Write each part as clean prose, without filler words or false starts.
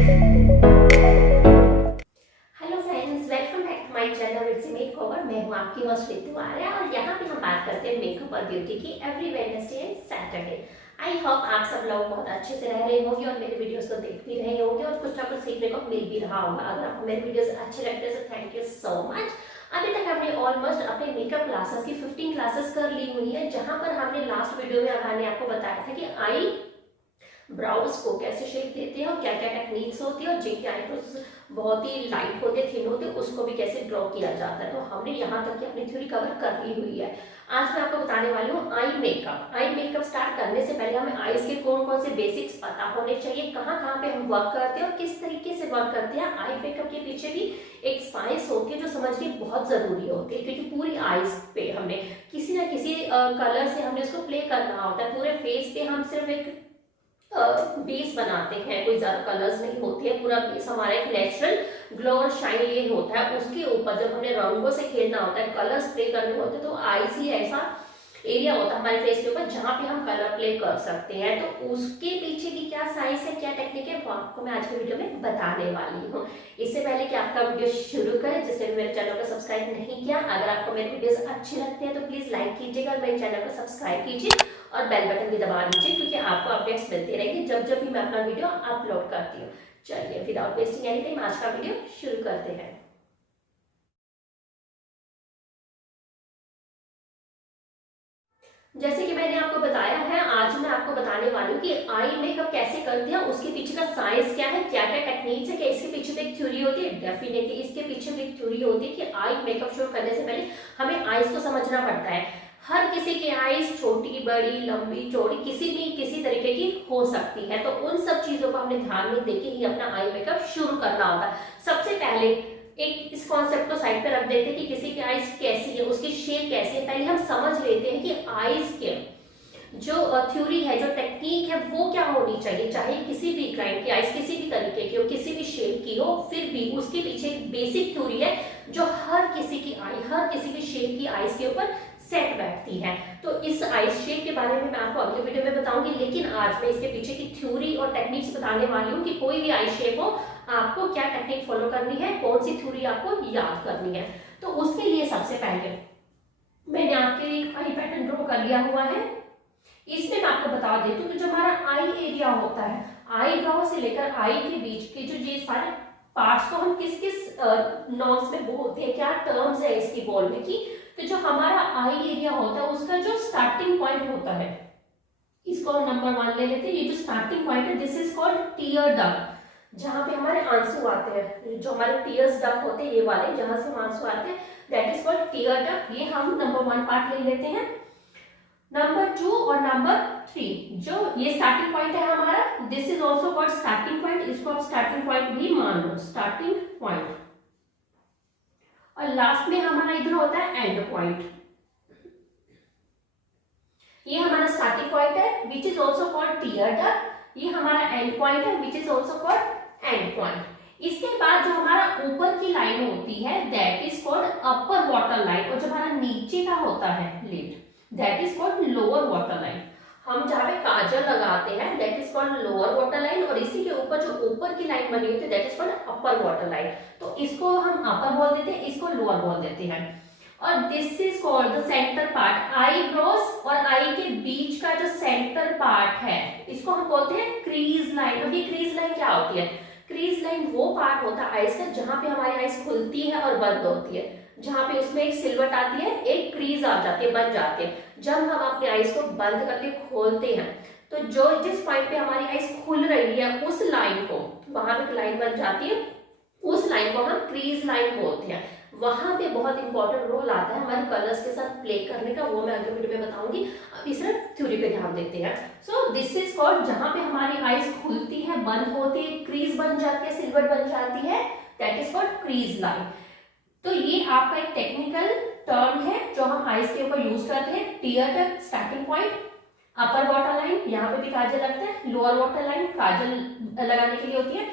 Hello friends, welcome back to my channel it's makeover. मैं हूं आपकी होस्ट रितु आर्या और यहाँ पे हम बात करते हैं मेकअप और ब्यूटी की every Wednesday and Saturday. I hope आप सब लोग बहुत अच्छे से रह रहे होंगे और मेरे वीडियोस को देख भी रहे होंगे और कुछ ना कुछ सीखने को मिल भी रहा होगा। अगर आपको मेरे वीडियोस अच्छे लगते हैं तो थैंक यू सो मच। अभी तक हमने ऑलमोस्ट अपने मेकअप क्लासेस की 15 क्लासेस कर ली हुई है, जहां पर हमने लास्ट वीडियो में मैंने आपको बताया था कि आई ब्राउज को कैसे शेप देते हैं और क्या क्या टेक्निक्स होती है और जिनके आईब्रोज बहुत ही लाइट होते थिन होते उसको भी कैसे ड्रॉ किया जाता है। तो हमने यहाँ तक की अपनी थ्योरी कवर कर ली हुई है। आज मैं आपको बताने वाली हूँ eye makeup. Eye makeup start करने से पहले हमें आईज के कौन कौन से बेसिक्स पता होने चाहिए, कहाँ कहाँ पे हम वर्क करते हैं और किस तरीके से वर्क करते हैं। आई मेकअप के पीछे भी एक साइंस होती है जो समझनी बहुत जरूरी होती है, क्योंकि पूरी आईज पे हमने किसी ना किसी कलर से हमने उसको प्ले करना होता है। पूरे फेस पे हम सिर्फ एक बेस बनाते हैं, कोई ज्यादा कलर्स नहीं होती है। पूरा बेस हमारा एक नेचुरल ग्लो और शाइन ये होता है। उसके ऊपर जब हमने रंगों से खेलना होता है, कलर स्प्रे करने होते हैं, तो आईज ही ऐसा एरिया होता है हमारे फेस के ऊपर जहां पे हम कलर प्ले कर सकते हैं। तो उसके पीछे की क्या साइंस है, क्या टेक्निक है, वो आपको मैं आज के वीडियो में बताने वाली हूँ। इससे पहले कि आपका वीडियो शुरू करें, जिसने भी मेरे चैनल को सब्सक्राइब नहीं किया, अगर आपको मेरे वीडियोस अच्छे लगते हैं तो प्लीज लाइक कीजिएगा और मेरे चैनल को सब्सक्राइब कीजिए और बेल बटन भी दबा दीजिए, क्योंकि आपको अपडेट्स मिलती रहेंगी जब जब भी मैं अपना वीडियो अपलोड करती हूँ। चलिए विदाउट वेस्टिंग एनी टाइम आज का वीडियो शुरू करते हैं। जैसे कि मैंने आपको बताया है, आज मैं आपको बताने वाली हूँ कि आई मेकअप कैसे करते हैं, उसके पीछे का साइंस क्या है, क्या क्या टेक्निक्स है, क्या इसके पीछे भी एक थ्योरी होती है। डेफिनेटली इसके पीछे भी एक थ्योरी होती है कि आई मेकअप शुरू करने से पहले हमें आईज को समझना पड़ता है। हर किसी की आईज छोटी बड़ी लंबी चौड़ी किसी तरीके की हो सकती है, तो उन सब चीजों को हमने ध्यान में देके ही अपना आई मेकअप शुरू करना होता है। सबसे पहले एक इस कॉन्सेप्ट को साइड पे रख देते हैं कि किसी की आईज कैसी है, उसकी शेप कैसी है। पहले हम समझ लेते हैं कि आईज के जो थ्योरी है, जो टेक्निक है, वो क्या होनी चाहिए। चाहे किसी भी क्लाइंट की आईज किसी भी तरीके की हो, किसी भी शेप की हो, फिर भी उसके पीछे एक बेसिक थ्योरी है जो हर किसी की आई, हर किसी की शेप की आईज के ऊपर सेट बैठती है। तो इस आईज शेप के बारे में मैं आपको अगले वीडियो में बताऊंगी, लेकिन आज मैं इसके पीछे की थ्योरी और टेक्निक्स बताने वाली हूँ कि कोई भी आई शेप हो, आपको क्या टेक्निक फॉलो करनी है, कौन सी थ्योरी आपको याद करनी है। तो उसके लिए सबसे पहले मैंने आपके लिए एक आई पैटर्न ड्रॉ कर लिया हुआ है। इसमें मैं आपको बता देती हूँ कि जो हमारा आई एरिया होता है, आई ब्राउ से लेकर आई के बीच के जो ये सारे पार्ट्स को हम किस किस नॉर्म्स में बोलते हैं, क्या टर्म्स है इसकी बोलने की। तो जो हमारा आई एरिया होता है उसका जो स्टार्टिंग पॉइंट होता है, इसको हम नंबर 1 ले लेते हैं। ये जो स्टार्टिंग पॉइंट है, this is called tear duct, जहां पे हमारे आंसू आते हैं। जो हमारे टीयर्स डक्ट होते हैं, ये वाले जहां से आंसू आते हैं, that is called tear duct. ये हम नंबर 1 पार्ट ले लेते हैं। नंबर 2 और नंबर 3 जो ये स्टार्टिंग पॉइंट है हमारा, this is also called starting point. इसको आप स्टार्टिंग पॉइंट भी मान लो, स्टार्टिंग पॉइंट। और लास्ट में हमारा इधर होता है एंड पॉइंट। ये हमारा स्टार्टिंग पॉइंट है which is also called tear duct. ये हमारा एंड पॉइंट है which is also called end point. इसके बाद जो हमारा ऊपर की लाइन होती है that is called upper water line, और जो हमारा नीचे का होता है lid that is called lower water line. हम जहाँ पे काजल लगाते हैं that is called lower water line, और इसी के ऊपर जो ऊपर की लाइन बनी होती है that is called upper water line. तो इसको हम अपर बोल देते हैं, इसको लोअर बोल देते हैं। और this is called the centre part. I Bros और आई के बीच का जो सेंटर पार्ट है इसको हम बोलते हैं क्रीज लाइन। अब ये क्रीज लाइन क्या होती है? क्रीज लाइन वो पार्ट होता है आईज का जहां पे हमारी आईज खुलती है और बंद होती है, जहां पे उसमें एक सिलवट आती है, एक क्रीज आ जाती है, बन जाती है। जब हम अपनी आईज को बंद करके खोलते हैं तो जो जिस पॉइंट पे हमारी आईज खुल रही है उस लाइन को, वहां पे एक लाइन बन जाती है, उस लाइन को हम क्रीज लाइन बोलते हैं। वहां पे बहुत इंपॉर्टेंट रोल आता है हमारे कलर्स के साथ प्ले करने का, वो मैं अगले वीडियो में बताऊंगी। अभी सिर्फ थ्योरी पे ध्यान देते हैं। सो दिस इज कॉल्ड, जहां पे हमारी आईज खुलती है, बंद होती है, क्रीज बन जाती है, सिलवट बन जाती है, that is called crease line. तो ये आपका एक टेक्निकल टर्म है जो हम आईज के ऊपर यूज करते हैं। Tear duct starting point, upper water line, यहाँ पे भी काजल लगता है, लोअर वाटर लाइन काजल लगाने के लिए होती है।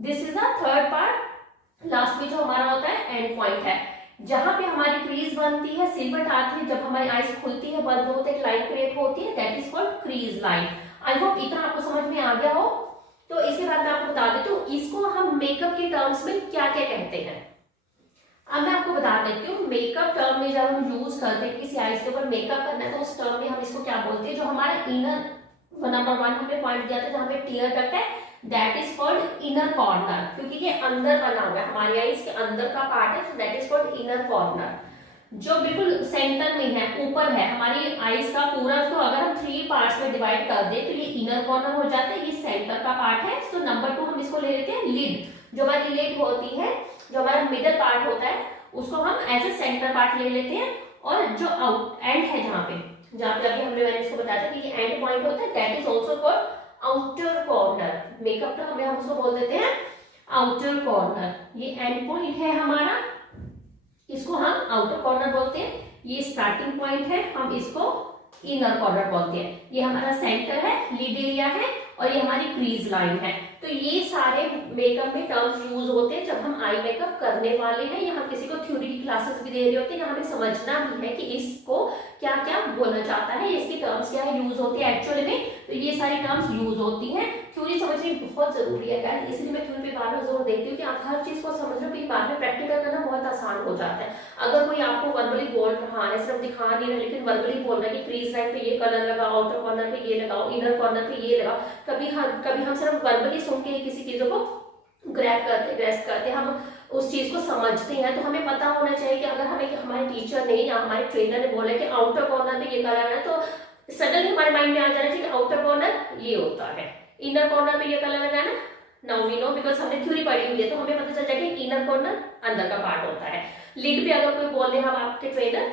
This is the third part. Last में जो हमारा होता है एंड पॉइंट है, जहां पे हमारी क्रीज बनती है, सिलवट आती है, जब हमारी आईज खुलती है, बंद होते है, लाइन क्रिएट होती है, that is called crease line. I hope इतना आपको समझ में आ गया हो। तो इसके बाद मैं आपको बता देती हूँ इसको हम मेकअप के टर्म्स में क्या क्या कहते हैं। अब मैं आपको बता देती हूँ मेकअप टर्म में जब हम यूज करते हैं किसी आईज के ऊपर मेकअप करना है तो उस टर्म में हम इसको क्या बोलते हैं, जो हमारा इनर नंबर 1 हमने पॉइंट दिया था जहाँ पे टीयर डक्ट है, that is called inner corner, क्योंकि ये अंदर बना हुआ है हमारी आईज के अंदर का पार्ट है, that is called inner corner. जो बिल्कुल सेंटर में है, ऊपर है हमारी आईज का पूरा, उसको अगर हम 3 पार्ट्स में डिवाइड कर दे तो ये इनर कॉर्नर हो जाता है, ये सेंटर का पार्ट है। सो नंबर 2 हम इसको ले लेते हैं लिड, जो हमारी लिड होती है, जो हमारा मिडल पार्ट होता है उसको हम एज ए सेंटर पार्ट ले लेते हैं। और जो आउट एंड है जहाँ पे अभी मैंने इसको बताया था कि ये एंड पॉइंट होता है, that is also called outer corner. Makeup का हम उसको बोल देते हैं आउटर कॉर्नर। ये एंड पॉइंट है हमारा, इसको हम आउटर कॉर्नर बोलते हैं। ये स्टार्टिंग पॉइंट है, हम इसको इनर कॉर्नर बोलते हैं। ये हमारा सेंटर है, लिड एरिया है, और ये हमारी क्रीज लाइन है। तो ये सारे मेकअप में टर्म्स यूज होते हैं जब हम आई मेकअप करने वाले हैं, या हम किसी को थ्योरी की क्लासेस भी दे रहे होते हैं, या हमें समझना भी है कि इसको क्या क्या बोला जाता है, इसकी टर्म्स क्या यूज होती है एक्चुअली में। तो ये सारी टर्म्स यूज होती हैं। थ्योरी समझनी बहुत जरूरी है गाइस, इसलिए मैं थ्योरी पे बार बार जोर देती हूँ कि आप हर चीज को समझ लो, फिर बाद में प्रैक्टिकल करना बहुत आसान हो जाता है। अगर कोई आपको वर्बली बोल रहा है, सिर्फ दिखा नहीं रहा, लेकिन वर्बली बोल रहा है कि क्रीज लाइन पे ये कलर लगाओ, आउटर कॉर्नर पे ये लगाओ, इनर कॉर्नर पे ये लगाओ, कभी हम सिर्फ वर्बली सुन के किसी चीजों को ग्रेस्प करते हम उस चीज को समझते हैं, तो हमें पता होना चाहिए कि अगर हमें हमारे टीचर ने या हमारे ट्रेनर ने बोला कि आउटर कॉर्नर पे ये कलर है, तो सडनली हमारे माइंड में आ जाना चाहिए कि आउटर कॉर्नर ये होता है, इनर कॉर्नर पे ये कलर लगाना। नाउ वी नो, बिकॉज हमने थ्योरी पढ़ी हुई है, तो हमें पता चल जाएगा कि इनर कॉर्नर अंदर का पार्ट होता है। लिड पे अगर कोई बोल रहे हम आपके ट्रेनर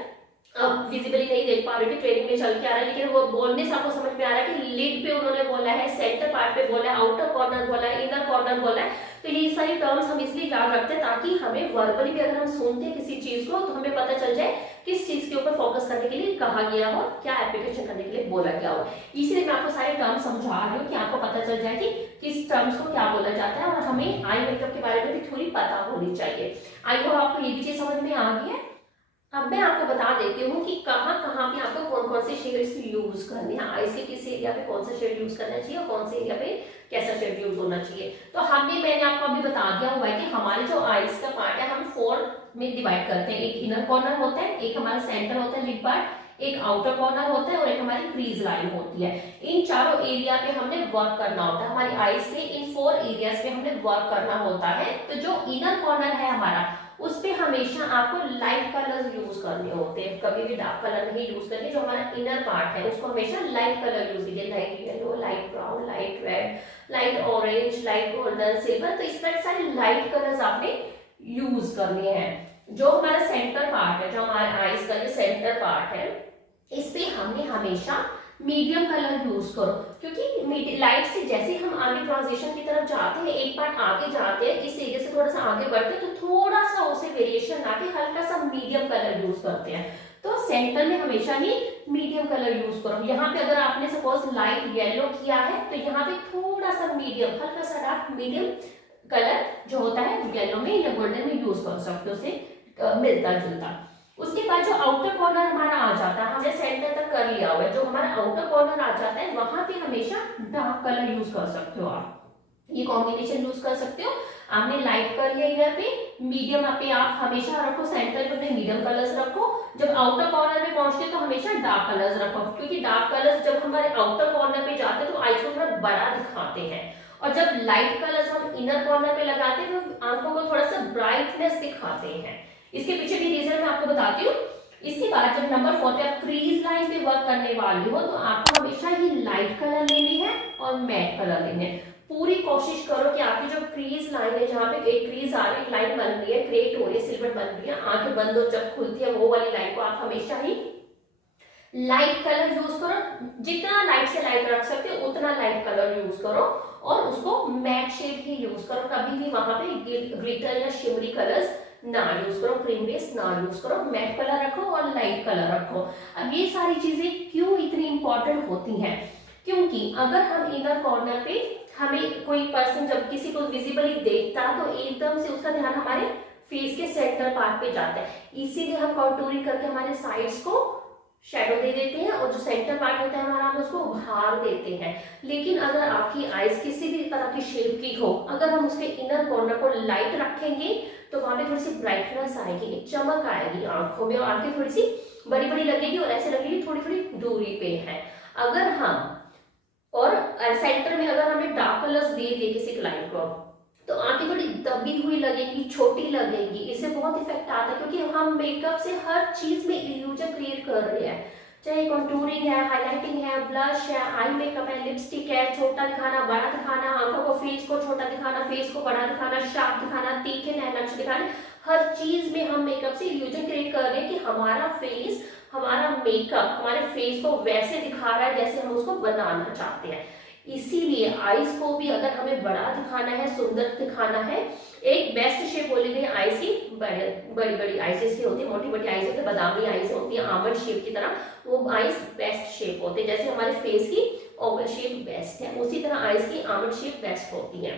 अब विजिबली नहीं देख पा रहे कि ट्रेनिंग में चल के आ रहा है, लेकिन वो बोलने से आपको समझ में आ रहा है कि लिड पे उन्होंने बोला है, सेंटर पार्ट पे बोला है, आउटर कॉर्नर बोला है, इनर कॉर्नर बोला है। तो ये सारी टर्म्स हम इसलिए याद रखते हैं ताकि हमें वर्बली भी अगर हम सुनते हैं किसी चीज को तो हमें पता चल जाए किस चीज के ऊपर फोकस करने के लिए कहा गया हो, क्या एप्लीकेशन करने के लिए बोला गया हो। इसलिए मैं आपको सारे टर्म्स समझा रही हूँ कि आपको पता चल जाए कि किस टर्म्स को क्या बोला जाता है, और हमें आई मेकअप के बारे में भी थोड़ी पता होनी चाहिए। आई होप आपको ये भी चीज समझ में आ गई है। अब मैं आपको बता देती हूँ कि कहाँ कहाँ पे आपको कौन कौन से शेड्स यूज करने हैं, आईज के किस एरिया पे कौन सा शेड यूज करना चाहिए और कौन से एरिया पे कैसा शेड यूज होना चाहिए। तो मैंने आपको अभी बता दिया हुआ है कि हमारे जो आईज का पार्ट है हम 4 में डिवाइड करते हैं। एक इनर कॉर्नर होता है, एक हमारा सेंटर होता है लिड पार्ट, एक आउटर कॉर्नर होता है, और एक हमारी क्रीज लाइन होती है। इन चारों एरिया पे हमने वर्क करना होता है, हमारी आईज के इन 4 एरियाज पे हमने वर्क करना होता है। तो जो इनर कॉर्नर है हमारा, उस पे हमेशा आपको लाइट कलर्स यूज करने होते हैं, कभी भी डार्क कलर नहीं यूज करने। जो हमारा इनर पार्ट है उसको हमेशा लाइट कलर यूज कीजिए, light yellow, light brown, light red, light orange, light golden, silver. तो इस तरह सारे लाइट कलर्स आपने यूज करने हैं। जो हमारा सेंटर पार्ट है, जो हमारे आईज का जो सेंटर पार्ट है, इस पे हमने हमेशा मीडियम कलर यूज करो, क्योंकि लाइट से जैसे हम आगे ट्रांजिशन की तरफ जाते हैं, एक पार्ट आगे जाते हैं, इस एरिया से थोड़ा सा आगे बढ़ते हैं, तो थोड़ा सा उसे वेरिएशन लाके हल्का सा मीडियम कलर यूज करते हैं। तो सेंटर में हमेशा ही मीडियम कलर यूज करो। यहाँ पे अगर आपने सपोज लाइट येलो किया है तो यहाँ पे थोड़ा सा मीडियम, हल्का सा डार्क मीडियम कलर जो होता है येलो में या गोल्डन में यूज कर सकते हो, उसे मिलता जुलता। उसके बाद जो आउटर कॉर्नर हमारा आ जाता है, हमने सेंटर तक कर लिया हुआ है, जो हमारा आउटर कॉर्नर आ जाता है वहां पे हमेशा डार्क कलर यूज कर सकते हो। आप ये कॉम्बिनेशन यूज कर सकते हो। आपने लाइट कर लिया इधर पे, मीडियम पे आप हमेशा रखो, सेंटर पे अपने मीडियम कलर्स रखो। जब आउटर कॉर्नर में पहुंचते तो हमेशा डार्क कलर्स रखो, क्योंकि डार्क कलर्स जब हमारे आउटर कॉर्नर पे जाते हैं तो आईज को थोड़ा बड़ा दिखाते हैं, और जब लाइट कलर्स हम इनर कॉर्नर पे लगाते हैं तो आंखों को थोड़ा सा ब्राइटनेस दिखाते हैं। इसके पीछे भी रीजन मैं आपको बताती हूँ। इसके बाद जब नंबर 4 पे आप क्रीज लाइन पे वर्क करने वाले हो तो आपको हमेशा ही लाइट कलर लेनी है और मैट कलर लेने हैं। पूरी कोशिश करो कि आपकी जो क्रीज लाइन है, जहाँ पे एक क्रीज आ रही है, लाइन बन रही है, क्रिएट हो रही है, सिल्वर बन रही है, आंखें बंद और जब खुलती है वो वाली लाइन को आप हमेशा ही लाइट कलर यूज करो। जितना लाइट से लाइट रख सकते हो उतना लाइट कलर यूज करो, और उसको मैट शेड ही यूज करो। कभी भी वहां पे ग्लिटर या शिमरी कलर्स ना यूज करो, क्रीम बेस ना यूज करो, मैट कलर रखो और लाइट कलर रखो। अब ये सारी चीजें क्यों इतनी इंपॉर्टेंट होती हैं, क्योंकि अगर हम इनर कॉर्नर पे हमें कोई पर्सन जब किसी को विजिबली देखता तो एकदम से उसका ध्यान हमारे फेस के सेंटर पार्ट पे जाता है, इसीलिए हम कॉन्टूरिंग करके हमारे साइड्स को शेडो दे देते हैं और जो सेंटर पार्ट होता है हमारा हम उसको उभार देते हैं। लेकिन अगर आपकी आईज किसी भी तरह की शेप की हो, अगर हम उसके इनर कॉर्नर को लाइट रखेंगे तो वहां पे थोड़ी सी ब्राइटनेस आएगी, चमक आएगी आंखों में, और आंखें थोड़ी सी बड़ी बड़ी लगेगी और ऐसे लगेगी थोड़ी थोड़ी दूरी पे है। अगर हम और सेंटर में अगर हमने डार्क कलर्स दे दिए किसी क्लाइंट को तो आंखें थोड़ी दबी हुई लगेंगी, छोटी लगेंगी, इससे बहुत इफेक्ट आता है क्योंकि हम मेकअप से हर चीज में इल्यूजन क्रिएट कर रहे हैं, चाहे कॉन्टूरिंग है, हाइलाइटिंग है, ब्लश है, आई मेकअप है, लिपस्टिक है, छोटा दिखाना, बड़ा दिखाना, आंखों को फेस को छोटा दिखाना, फेस को बड़ा दिखाना, शार्प दिखाना, तीखे नैनक्स दिखाना, हर चीज में हम मेकअप से इल्यूजन क्रिएट कर रहे हैं कि हमारा फेस, हमारा मेकअप हमारे फेस को वैसे दिखा रहा है जैसे हम उसको बनाना चाहते हैं। इसीलिए आईज को भी अगर हमें बड़ा दिखाना है, सुंदर दिखाना है, एक बेस्ट शेप बोली गई आईज की, बड़ी बड़ी आईज की होती है, मोटी मोटी आईज होती है, बादामी आईज होती है, आमंड शेप की तरह, वो आईज बेस्ट शेप होते हैं। जैसे हमारे फेस की ओवल शेप बेस्ट है, उसी तरह आईज की आमंड शेप बेस्ट होती है।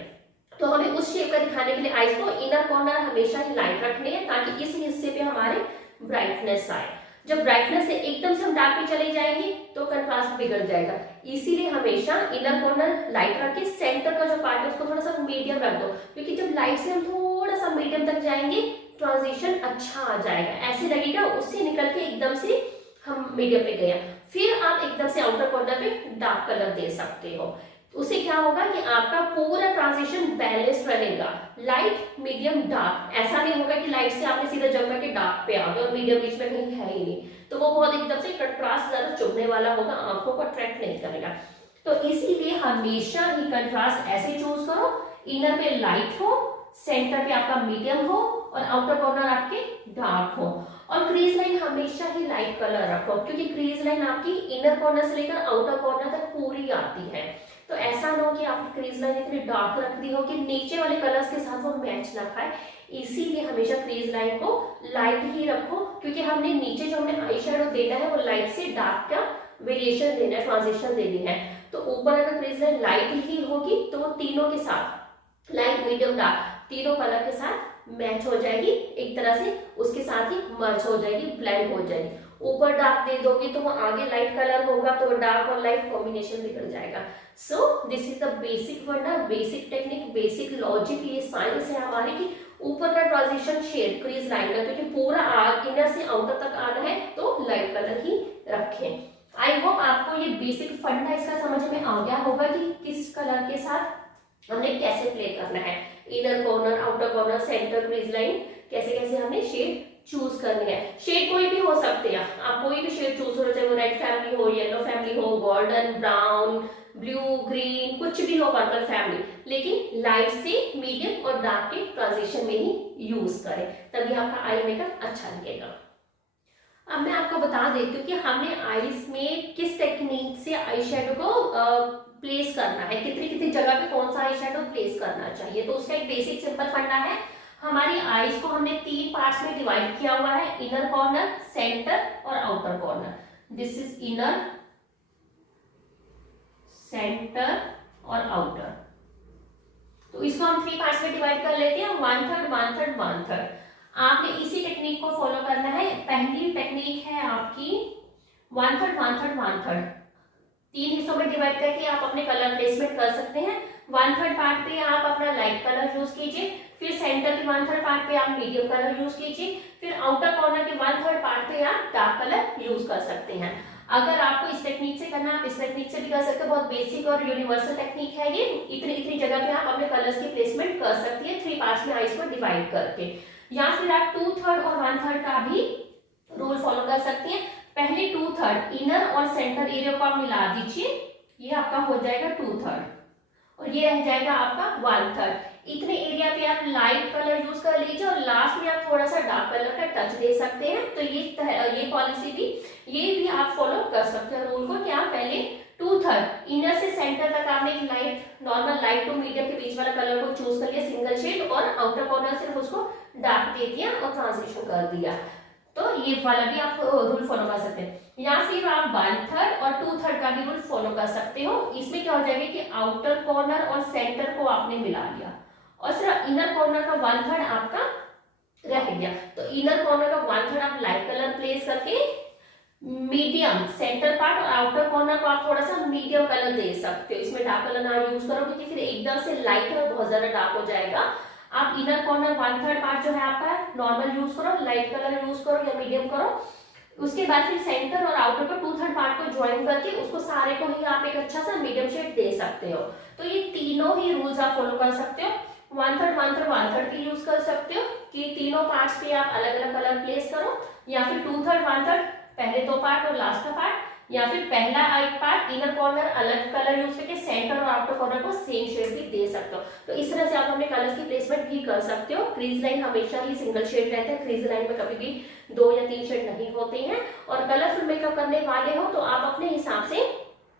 तो हमें उस शेप का दिखाने के लिए आईज को इनर कॉर्नर हमेशा ही लाइट रखने हैं ताकि इस हिस्से पे हमारे ब्राइटनेस आए। जब ब्राइटनेस से एकदम से हम डार्क में चले जाएंगे तो कंट्रास्ट बिगड़ जाएगा, इसीलिए हमेशा इनर कॉर्नर लाइट रख के सेंटर का जो पार्ट है उसको थोड़ा सा मीडियम रख दो, क्योंकि जब लाइट से हम थोड़ा सा मीडियम तक जाएंगे ट्रांजिशन अच्छा आ जाएगा, ऐसे लगेगा उससे निकल के एकदम से हम मीडियम पे गए। फिर आप एकदम से आउटर कॉर्नर पे डार्क कलर दे सकते हो, उससे क्या होगा कि आपका पूरा ट्रांजिशन बैलेंस रहेगा, लाइट मीडियम डार्क। ऐसा नहीं होगा कि लाइट से आपने सीधा जंप करके डार्क पे आ गए और मीडियम बीच में कहीं है ही नहीं, तो वो बहुत एकदम से कंट्रास्ट ज्यादा चुभने वाला होगा, आंखों को अट्रैक्ट नहीं करेगा। तो इसीलिए हमेशा ही कंट्रास्ट ऐसे चूज करो, इनर पे लाइट हो, सेंटर पे आपका मीडियम हो और आउटर कॉर्नर आपके डार्क हो। और क्रीज लाइन हमेशा ही लाइट कलर रखो, क्योंकि क्रीज लाइन आपकी इनर कॉर्नर से लेकर आउटर कॉर्नर तक पूरी आती है। तो ऐसा ना हो कि आपकी क्रीज लाइन इतनी डार्क रख दी हो कि नीचे वाले कलर्स के साथ वो मैच ना खाए, इसीलिए हमेशा क्रीज लाइन को लाइट ही रखो, क्योंकि हमने नीचे जो हमें आई शेडो देना है वो लाइट से डार्क का वेरिएशन देना है, ट्रांजिशन देनी है। तो ऊपर अगर क्रीज लाइन लाइट ही होगी तो वो तीनों के साथ लाइट मीडियम डार्क तीनों कलर के साथ मैच हो जाएगी, एक तरह से उसके साथ ही मर्ज हो जाएगी, ब्लेंड हो जाएगी। ऊपर डार्क दे दोगे तो वो आगे लाइट कलर होगा तो वो डार्क और लाइट कॉम्बिनेशन बिगड़ जाएगा। So this is the basic wonder, basic technique, basic logic, ये साइंस है हमारी कि ऊपर का ट्रांजिशन शेड क्रीज लाइन का, क्योंकि पूरा इनर से आउटर तक आना है तो लाइट कलर ही रखें। आई होप आपको ये बेसिक फंडा इसका समझ में आ गया होगा कि किस कलर के साथ हमने कैसे प्ले करना है, inner corner, outer corner, centre, crease line, कैसे कैसे हमने शेड चूज करनी है। शेड कोई भी हो सकते हैं, आप कोई भी शेड चूज करो, चाहे वो रेड फैमिली हो, येलो फैमिली हो, गोल्डन, ब्राउन, ब्लू, ग्रीन, कुछ भी हो, पर्पल फैमिली, लेकिन लाइट से मीडियम और डार्क के ट्रांजिशन में ही यूज करें, तभी आपका आई मेकअप अच्छा लगेगा। अब मैं आपको बता देती हूँ कि हमने आईज में किस टेक्निक से आई शेडो को प्लेस करना है, कितनी कितनी जगह पे कौन सा आई शेडो प्लेस करना चाहिए। तो उसका एक बेसिक सिंपल फंडा है, हमारी आईज को हमने 3 पार्ट्स में डिवाइड किया हुआ है, इनर कॉर्नर, सेंटर और outer corner. This is inner, centre और आउटर। तो इसको हम 3 पार्ट्स में डिवाइड कर लेते हैं, 1/3 1/3 1/3। आपने इसी टेक्निक को फॉलो करना है। पहली टेक्निक है आपकी 1/3 1/3 1/3। 3 हिस्सों में डिवाइड करके आप अपने कलर प्लेसमेंट कर सकते हैं। 1/3 पार्ट पे आप अपना लाइट कलर यूज कीजिए, फिर सेंटर के 1/3 पार्ट पे आप मीडियम कलर यूज कीजिए, फिर आउटर कॉर्नर के 1/3 पार्ट पे आप डार्क कलर यूज कर सकते हैं। अगर आपको इस टेक्निक से करना है आप इस टेक्निक से भी कर सकते हैं, बहुत बेसिक और यूनिवर्सल टेक्निक है ये। इतनी इतनी जगह पे आप अपने कलर्स की प्लेसमेंट कर सकती है 3 पार्ट्स में आईज को डिवाइड करके, या फिर आप 2/3 और 1/3 का भी रूल फॉलो कर सकती हैं। पहले 2/3 इनर और सेंटर एरिया को आप मिला दीजिए, ये आपका हो जाएगा 2/3 और ये रह जाएगा आपका 1/3। इतने एरिया पे आप लाइट कलर यूज कर लीजिए और लास्ट में आप थोड़ा सा डार्क कलर का टच दे सकते हैं। तो ये पॉलिसी भी, ये भी आप फॉलो कर सकते हैं रूल को, कि आप पहले 2/3 इनर से सेंटर तक आपने एक light, normal light to medium के बीच वाला कलर को चूज कर लिया, सिंगल शेड, और आउटर कॉर्नर सिर्फ उसको डार्क दे दिया और ट्रांजिशन कर दिया। तो ये वाला भी आप रूल फॉलो कर सकते हैं, या फिर आप 1/3 और 2/3 का भी रूल फॉलो कर सकते हो। इसमें क्या हो जाएगा कि आउटर कॉर्नर और सेंटर को आपने मिला लिया और सिर्फ इनर कॉर्नर का 1/3 आपका रह गया। तो इनर कॉर्नर का 1/3 आप लाइट कलर प्लेस करके मीडियम सेंटर पार्ट और आउटर कॉर्नर को आप थोड़ा सा मीडियम कलर दे सकते हो, इसमें डार्क कलर ना यूज करो क्योंकि फिर एकदम से लाइट और बहुत ज्यादा डार्क हो जाएगा। आप इनर कॉर्नर 1/3 पार्ट जो है आपका नॉर्मल यूज करो, लाइट कलर यूज करो या मीडियम करो। उसके बाद फिर सेंटर और आउटर को 2/3 पार्ट को ज्वाइन करके उसको सारे को ही आप एक अच्छा सा मीडियम शेड दे सकते हो। तो ये तीनों ही रूल्स आप फॉलो कर सकते हो। 1/3 1/3 1/3 भी यूज कर सकते हो कि तीनों पार्ट्स पे आप अलग अलग कलर प्लेस करो, या फिर 2/3 1/3 पहले 2 पार्ट और लास्ट का पार्ट, या फिर पहला एक पार्ट इनर कॉर्नर अलग कलर यूज करके सेंटर और आउटर कॉर्नर को सेम शेड भी दे सकते हो। तो इस तरह से आप अपने कलर्स की प्लेसमेंट भी कर सकते हो। क्रीज लाइन हमेशा ही सिंगल शेड रहता है, क्रीज लाइन में कभी भी 2 या 3 शेड नहीं होते हैं। और कलरफुल मेकअप करने वाले हो तो आप अपने हिसाब से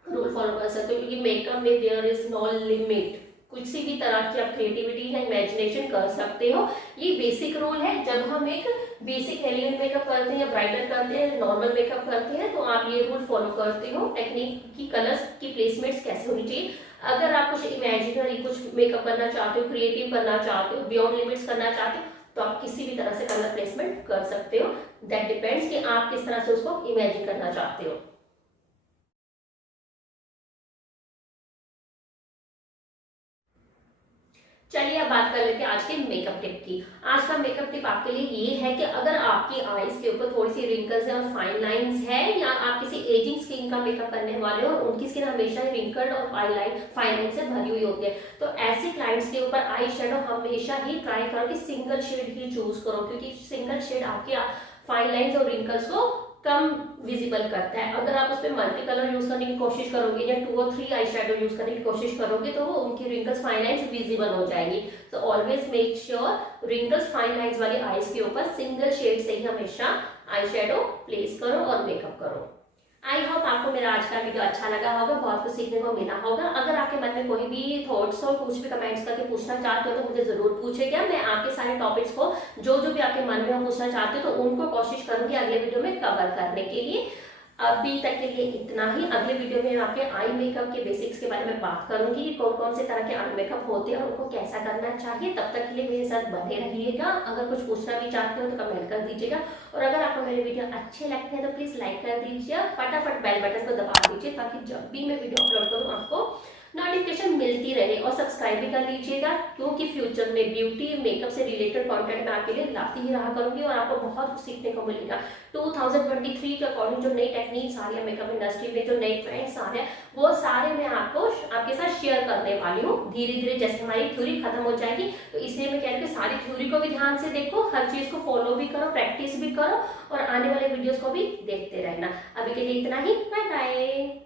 रूल फॉलो कर सकते हो, क्योंकि मेकअप में देयर इज नो लिमिट। कुछ सी भी तरह की आप क्रिएटिविटी या इमेजिनेशन कर सकते हो। ये बेसिक रूल है। जब हम एक बेसिक एलिगेंट मेकअप करते हैं या ब्राइडल करते हैं, नॉर्मल मेकअप करते हैं, तो आप ये रूल फॉलो करते हो। टेक्निक की कलर्स की प्लेसमेंट्स कैसे होनी चाहिए। अगर आप कुछ इमेजिनरी कुछ मेकअप करना चाहते हो, क्रिएटिव करना चाहते हो, बियॉन्ड लिमिट्स करना चाहते हो, तो आप किसी भी तरह से कलर प्लेसमेंट कर सकते हो। दैट डिपेंड्स कि आप किस तरह से उसको इमेजिन करना चाहते हो। चलिए अब बात कर लेते हैं आज के मेकअप टिप की। आज का मेकअप टिप आपके लिए ये है कि अगर आपकी आईज के ऊपर थोड़ी सी रिंकल्स है और फाइन लाइंस है, या आप किसी एजिंग स्किन का मेकअप करने वाले हो और उनकी स्किन हमेशा रिंकल्ड और फाइन लाइन से भरी हुई होती है, तो ऐसे क्लाइंट्स के ऊपर आई शेडो हमेशा ही ट्राई करो कि सिंगल शेड ही चूज करो, क्योंकि सिंगल शेड आपके फाइन लाइन्स और रिंकल्स को कम विजिबल करता है। अगर आप उस पर मल्टी कलर यूज करने की कोशिश करोगे या 2 और 3 आई शेडो यूज करने की कोशिश करोगे तो वो उनकी रिंकल्स फाइन लाइन्स विजिबल हो जाएंगी। तो always make sure wrinkles fine lines वाली आईज के ऊपर सिंगल शेड से ही हमेशा आई शेडो प्लेस करो और मेकअप करो। आई होप आपको मेरा आज का वीडियो अच्छा लगा होगा, बहुत कुछ सीखने को मिला होगा। अगर आपके मन में कोई भी थॉट्स हो, कुछ भी कमेंट्स करके पूछना चाहते हो तो मुझे जरूर पूछेगा। मैं आपके सारे टॉपिक्स को जो भी आपके मन में हो पूछना चाहते हो तो उनको कोशिश करूंगी अगले वीडियो में कवर करने के लिए। अभी तक के लिए इतना ही। अगले वीडियो में आपके आई मेकअप के बेसिक्स के बारे में बात करूंगी कि कौन कौन से तरह के आई मेकअप होते हैं और उनको कैसा करना चाहिए। तब तक के लिए मेरे साथ बने रहिएगा। अगर कुछ पूछना भी चाहते हो तो कमेंट कर दीजिएगा, और अगर आपको मेरे वीडियो अच्छे लगते हैं तो प्लीज लाइक कर दीजिए, फटाफट बेल बटन को दबा दीजिए ताकि जब भी मैं वीडियो अपलोड करूँ आपको नोटिफिकेशन मिलती रहे। और सब्सक्राइब भी कर लीजिएगा, क्योंकि फ्यूचर में ब्यूटी मेकअप से रिलेटेड कंटेंट मैं आपके लिए लाती ही रहा करूंगी और आपको बहुत कुछ सीखने को मिलेगा। 2023 के अकॉर्डिंग जो नई टेक्निक्स आ रही है मेकअप इंडस्ट्री में, जो नए ट्रेंड्स आ रहे हैं, वो सारे मैं आपके साथ शेयर करने वाली हूँ। धीरे धीरे जैसे हमारी थ्योरी खत्म हो जाएगी, तो इसलिए मैं कह रही हूँ कि सारी थ्योरी को भी ध्यान से देखो, हर चीज को फॉलो भी करो, प्रैक्टिस भी करो, और आने वाले वीडियोस को भी देखते रहना। अभी के लिए इतना ही। Bye bye.